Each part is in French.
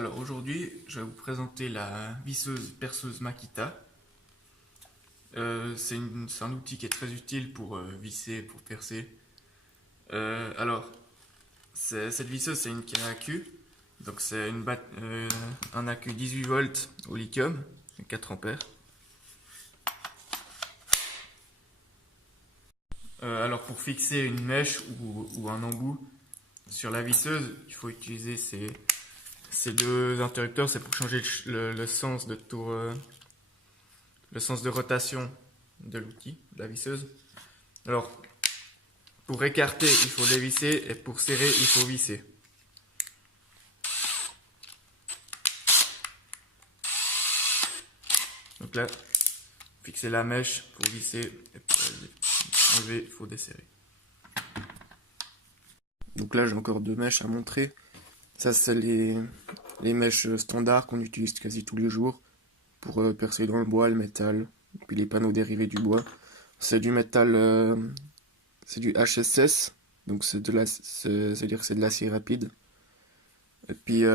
Alors aujourd'hui, je vais vous présenter la visseuse perceuse Makita. C'est un outil qui est très utile pour visser, pour percer. Alors, cette visseuse, c'est une AQ. Donc c'est un AQ 18 volts au lithium, 4 ampères. Alors pour fixer une mèche ou un embout sur la visseuse, il faut utiliser ces deux interrupteurs. C'est pour changer le sens de tour, le sens de rotation de l'outil, de la visseuse. Alors pour écarter, il faut dévisser, et pour serrer, il faut visser. Donc là, fixer la mèche, il faut visser, et pour enlever, il faut desserrer. Donc là, j'ai encore deux mèches à montrer. Ça, c'est les mèches standards qu'on utilise quasi tous les jours pour percer dans le bois, le métal, puis les panneaux dérivés du bois. C'est du métal, c'est du HSS, donc c'est-à-dire que c'est de l'acier rapide. Et puis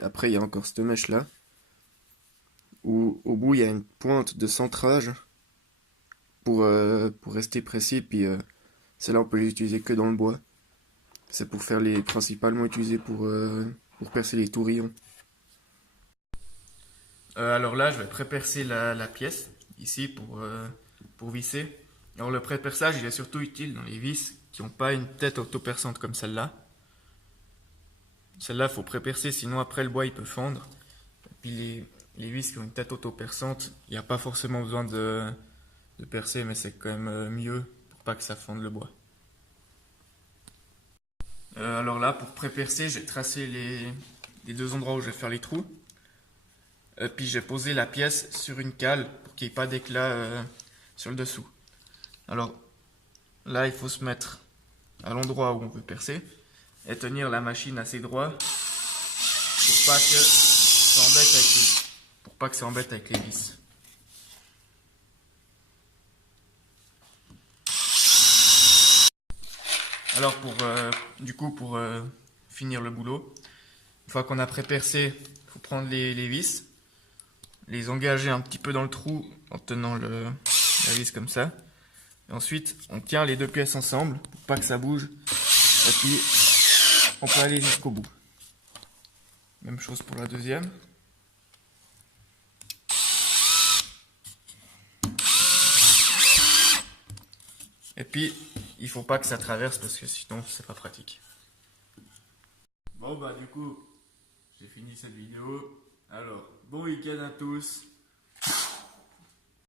après, il y a encore cette mèche-là, où au bout, il y a une pointe de centrage pour rester précis, puis celle-là, on peut les utiliser que dans le bois. C'est pour faire principalement utilisé pour percer les tourillons. Alors là, je vais pré-percer la pièce, ici, pour visser. Alors le pré-perçage, il est surtout utile dans les vis qui n'ont pas une tête auto-perçante comme celle-là. Celle-là, il faut pré-percer, sinon après le bois, il peut fondre. Et puis les vis qui ont une tête auto-perçante, il n'y a pas forcément besoin de percer, mais c'est quand même mieux pour pas que ça fonde le bois. Alors là, pour pré-percer, j'ai tracé les deux endroits où je vais faire les trous. Puis j'ai posé la pièce sur une cale pour qu'il n'y ait pas d'éclat sur le dessous. Alors là, il faut se mettre à l'endroit où on veut percer et tenir la machine assez droit pour pas que ça embête avec les vis. Alors pour finir le boulot, une fois qu'on a pré-percé, il faut prendre les vis, les engager un petit peu dans le trou en tenant la vis comme ça. Et ensuite, on tient les deux pièces ensemble pour pas que ça bouge. Et puis, on peut aller jusqu'au bout. Même chose pour la deuxième. Et puis, il faut pas que ça traverse parce que sinon, c'est pas pratique. Bon bah du coup, j'ai fini cette vidéo. Alors, bon week-end à tous.